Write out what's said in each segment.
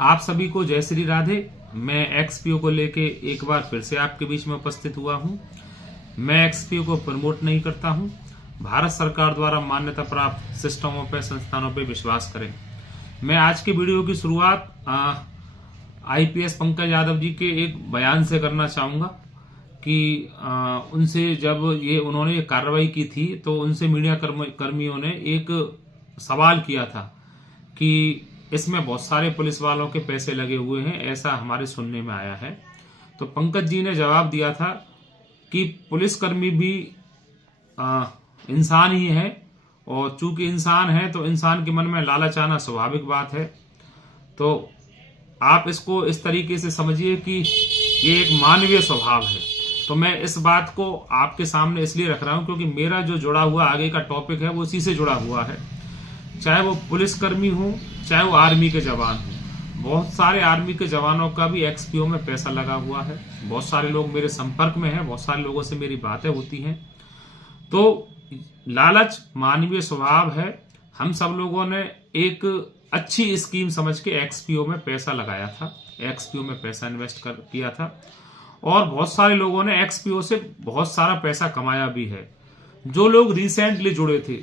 आप सभी को जय श्री राधे। मैं एक्सपीओ को लेके एक बार फिर से आपके बीच में उपस्थित हुआ हूं। मैं एक्सपीओ को प्रमोट नहीं करता हूं। भारत सरकार द्वारा मान्यता प्राप्त सिस्टमों पे, संस्थानों पे विश्वास करें। मैं आज की वीडियो की शुरुआत आईपीएस पंकज यादव जी के एक बयान से करना चाहूंगा कि उनसे जब उन्होंने ये कार्रवाई की थी तो उनसे मीडिया कर्मियों ने एक सवाल किया था कि इसमें बहुत सारे पुलिस वालों के पैसे लगे हुए हैं, ऐसा हमारे सुनने में आया है। तो पंकज जी ने जवाब दिया था कि पुलिसकर्मी भी इंसान ही है और चूंकि इंसान है तो इंसान के मन में लालच आना स्वाभाविक बात है। तो आप इसको इस तरीके से समझिए कि ये एक मानवीय स्वभाव है। तो मैं इस बात को आपके सामने इसलिए रख रहा हूं क्योंकि मेरा जो जुड़ा हुआ आगे का टॉपिक है वो इसी से जुड़ा हुआ है। चाहे वो पुलिसकर्मी हो, चाहे वो आर्मी के जवान हो, बहुत सारे आर्मी के जवानों का भी एक्सपीओ में पैसा लगा हुआ है। बहुत सारे लोग मेरे संपर्क में हैं, बहुत सारे लोगों से मेरी बातें होती हैं। तो लालच मानवीय स्वभाव है। हम सब लोगों ने एक अच्छी स्कीम समझ के एक्सपीओ में पैसा लगाया था, एक्सपीओ में पैसा इन्वेस्ट किया था और बहुत सारे लोगों ने एक्सपीओ से बहुत सारा पैसा कमाया भी है। जो लोग रिसेंटली जुड़े थे,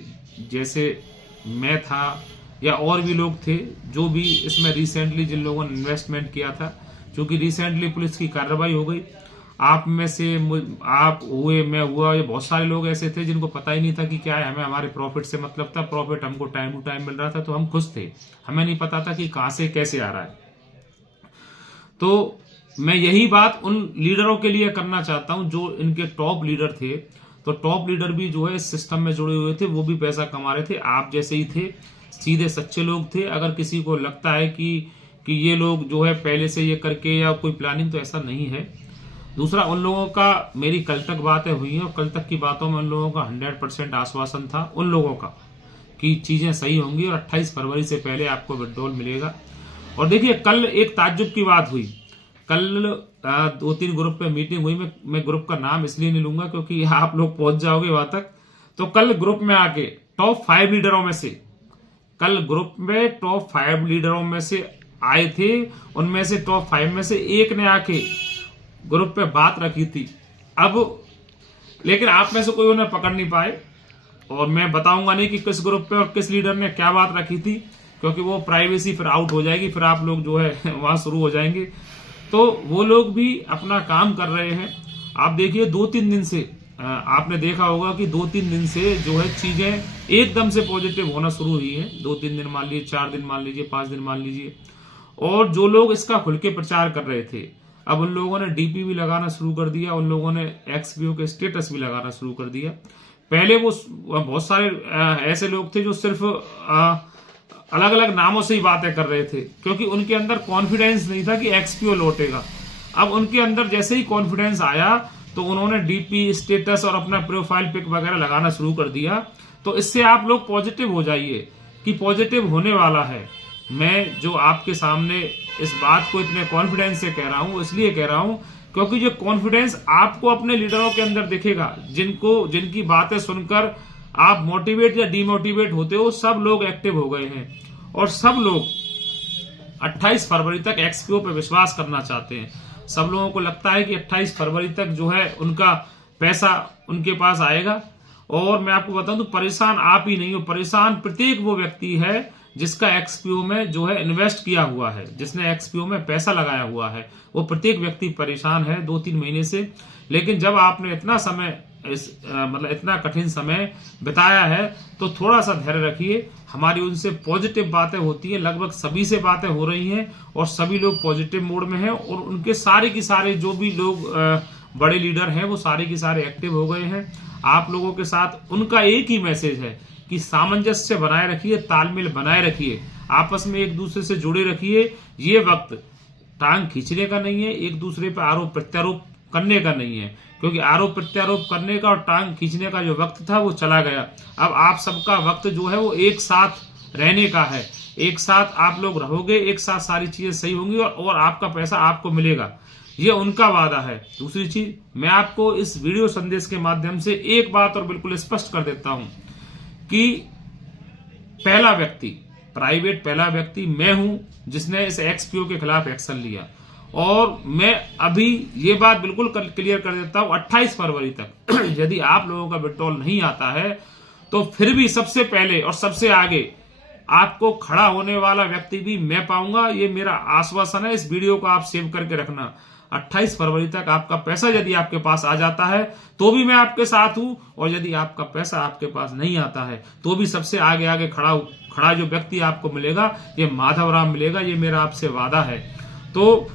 जैसे मैं था या और भी लोग थे जो भी इसमें रिसेंटली जिन लोगों ने इन्वेस्टमेंट किया था, क्योंकि रिसेंटली पुलिस की कार्रवाई हो गई, आप में से आप हुए, मैं हुआ, ये बहुत सारे लोग ऐसे थे जिनको पता ही नहीं था कि क्या है। हमें हमारे प्रॉफिट से मतलब था, प्रॉफिट हमको टाइम टू टाइम मिल रहा था तो हम खुश थे। हमें नहीं पता था कि कहां से कैसे आ रहा है। तो मैं यही बात उन लीडरों के लिए करना चाहता हूं जो इनके टॉप लीडर थे। तो टॉप लीडर भी जो है इस सिस्टम में जुड़े हुए थे, वो भी पैसा कमा रहे थे, आप जैसे ही थे, सीधे सच्चे लोग थे। अगर किसी को लगता है कि ये लोग जो है पहले से ये करके या कोई प्लानिंग, तो ऐसा नहीं है। दूसरा, उन लोगों का मेरी कल तक बातें हुई हैं और कल तक की बातों में उन लोगों का 100% आश्वासन था उन लोगों का कि चीजें सही होंगी और 28 फरवरी से पहले आपको विड्रॉल मिलेगा। और देखिए, कल एक ताज्जुब की बात हुई। कल 2-3 ग्रुप पे मीटिंग हुई। मैं ग्रुप का नाम इसलिए नहीं लूंगा क्योंकि आप लोग पहुंच जाओगे वहां तक। तो कल ग्रुप में आके टॉप 5 लीडरों में से, कल ग्रुप में टॉप 5 लीडरों में से आए थे, उनमें से टॉप 5 में से एक ने आके ग्रुप पे बात रखी थी। अब लेकिन आप में से कोई उन्हें पकड़ नहीं पाए और मैं बताऊंगा नहीं कि किस ग्रुप पे और किस लीडर ने क्या बात रखी थी, क्योंकि वो प्राइवेसी फिर आउट हो जाएगी, फिर आप लोग जो है वहां शुरू हो जाएंगे। तो वो लोग भी अपना काम कर रहे हैं। आप देखिए, 2-3 दिन से आपने देखा होगा कि 2-3 दिन से जो है चीजें एकदम से पॉजिटिव होना शुरू हुई है। 2-3 दिन मान लीजिए, 4 दिन मान लीजिए, 5 दिन मान लीजिए। और जो लोग इसका खुल के प्रचार कर रहे थे, अब उन लोगों ने डीपी भी लगाना शुरू कर दिया, उन लोगों ने एक्सपीओ के स्टेटस भी लगाना शुरू कर दिया। पहले वो बहुत सारे ऐसे लोग थे जो सिर्फ अलग अलग नामों से ही बातें कर रहे थे, क्योंकि उनके अंदर कॉन्फिडेंस नहीं था कि एक्सपीओ लौटेगा। अब उनके अंदर जैसे ही कॉन्फिडेंस आया तो उन्होंने डीपी, स्टेटस और अपना प्रोफाइल पिक वगैरह लगाना शुरू कर दिया। तो इससे आप लोग पॉजिटिव हो जाइए कि पॉजिटिव होने वाला है। मैं जो आपके सामने इस बात को इतने कॉन्फिडेंस से कह रहा हूं, इसलिए कह रहा हूं क्योंकि जो कॉन्फिडेंस आपको अपने लीडरों के अंदर दिखेगा, जिनकी बातें सुनकर आप मोटिवेट या डिमोटिवेट होते हो, सब लोग एक्टिव हो गए हैं और सब लोग 28 फरवरी तक एक्सपीओ पे विश्वास करना चाहते हैं। सब लोगों को लगता है कि 28 फरवरी तक जो है उनका पैसा उनके पास आएगा। और मैं आपको बताऊं तो परेशान आप ही नहीं हो, परेशान प्रत्येक वो व्यक्ति है जिसका एक्सपीओ में जो है इन्वेस्ट किया हुआ है, जिसने एक्सपीओ में पैसा लगाया हुआ है, वो प्रत्येक व्यक्ति परेशान है 2-3 महीने से। लेकिन जब आपने इतना समय मतलब इतना कठिन समय बिताया है तो थोड़ा सा धैर्य रखिए। हमारी उनसे पॉजिटिव बातें होती है, लगभग सभी से बातें हो रही हैं और सभी लोग पॉजिटिव मोड में हैं और उनके सारे की सारे जो भी लोग बड़े लीडर हैं वो सारे की सारे एक्टिव हो गए हैं। आप लोगों के साथ उनका एक ही मैसेज है कि सामंजस्य बनाए रखिए, तालमेल बनाए रखिए, आपस में एक दूसरे से जुड़े रखिए। ये वक्त टांग खींचने का नहीं है, एक दूसरे पर आरोप प्रत्यारोप करने का नहीं है, क्योंकि आरोप प्रत्यारोप करने का और टांग खींचने का जो वक्त था वो चला गया। अब आप सबका वक्त जो है वो एक साथ रहने का है। एक साथ आप लोग रहोगे, एक साथ सारी चीजें सही होंगी और आपका पैसा आपको मिलेगा, ये उनका वादा है। दूसरी चीज, मैं आपको इस वीडियो संदेश के माध्यम से एक बात और बिल्कुल स्पष्ट कर देता हूं कि पहला व्यक्ति प्राइवेट पहला व्यक्ति मैं हूं जिसने इस एक्सपीओ के खिलाफ एक्शन लिया। और मैं अभी ये बात बिल्कुल क्लियर कर देता हूं, 28 फरवरी तक यदि आप लोगों का विड्रॉल नहीं आता है तो फिर भी सबसे पहले और सबसे आगे आपको खड़ा होने वाला व्यक्ति भी मैं पाऊंगा। ये मेरा आश्वासन है। इस वीडियो को आप सेव करके रखना। 28 फरवरी तक आपका पैसा यदि आपके पास आ जाता है तो भी मैं आपके साथ हूं, और यदि आपका पैसा आपके पास नहीं आता है तो भी सबसे आगे आगे खड़ा जो व्यक्ति आपको मिलेगा ये माधव राम मिलेगा। ये मेरा आपसे वादा है। तो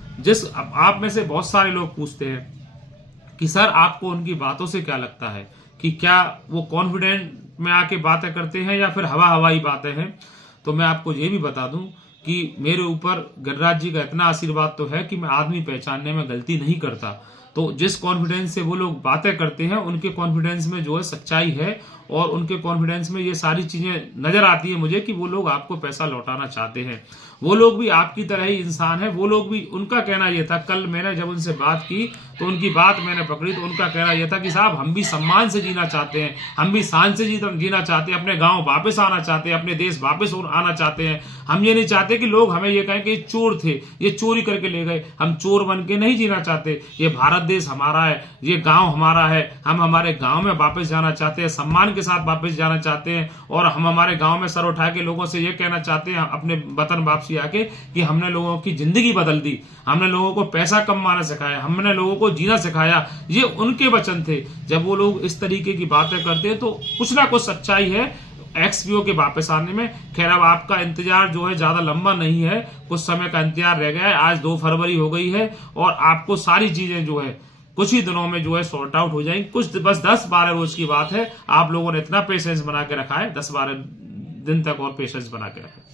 आप में से बहुत सारे लोग पूछते हैं कि सर आपको उनकी बातों से क्या लगता है कि क्या वो कॉन्फिडेंट में आके बातें करते हैं या फिर हवाई बातें हैं। तो मैं आपको ये भी बता दूं कि मेरे ऊपर गिरिराज जी का इतना आशीर्वाद तो है कि मैं आदमी पहचानने में गलती नहीं करता। तो जिस कॉन्फिडेंस से वो लोग बातें करते हैं उनके कॉन्फिडेंस में जो है सच्चाई है, और उनके कॉन्फिडेंस में ये सारी चीजें नजर आती है मुझे कि वो लोग आपको पैसा लौटाना चाहते हैं। वो लोग भी आपकी तरह ही इंसान है। वो लोग भी, उनका कहना यह था, कल मैंने जब उनसे बात की तो उनकी बात मैंने पकड़ी तो उनका कहना यह था कि साहब हम भी सम्मान से जीना चाहते हैं, हम भी शान से जीना चाहते हैं, अपने गांव वापस आना चाहते हैं, अपने देश वापस आना चाहते हैं। हम ये नहीं चाहते कि लोग हमें ये कहें कि चोर थे, ये चोरी करके ले गए। हम चोर बन के नहीं जीना चाहते। ये भारत देश हमारा है, ये गांव हमारा है। हम हमारे गांव में वापस जाना चाहते हैं, सम्मान के साथ वापस जाना चाहते हैं, और हम हमारे गांव में सर उठा के लोगों से ये कहना चाहते हैं अपने वतन वापसी आके कि हमने लोगों की जिंदगी बदल दी, हमने लोगों को पैसा कमाना सिखाया, हमने लोगों को जीना सिखाया। ये उनके वचन थे। जब वो लोग इस तरीके की बातें करते हैं तो कुछ ना कुछ सच्चाई है एक्सपीओ के वापस आने में। खैर अब आपका इंतजार जो है ज्यादा लंबा नहीं है, कुछ समय का इंतजार रह गया है। आज 2 फरवरी हो गई है और आपको सारी चीजें जो है कुछ ही दिनों में जो है सॉर्ट आउट हो जाएंगी। कुछ बस 10-12 रोज की बात है। आप लोगों ने इतना पेशेंस बना के रखा है, 10-12 दिन तक और पेशेंस बना के रखा है।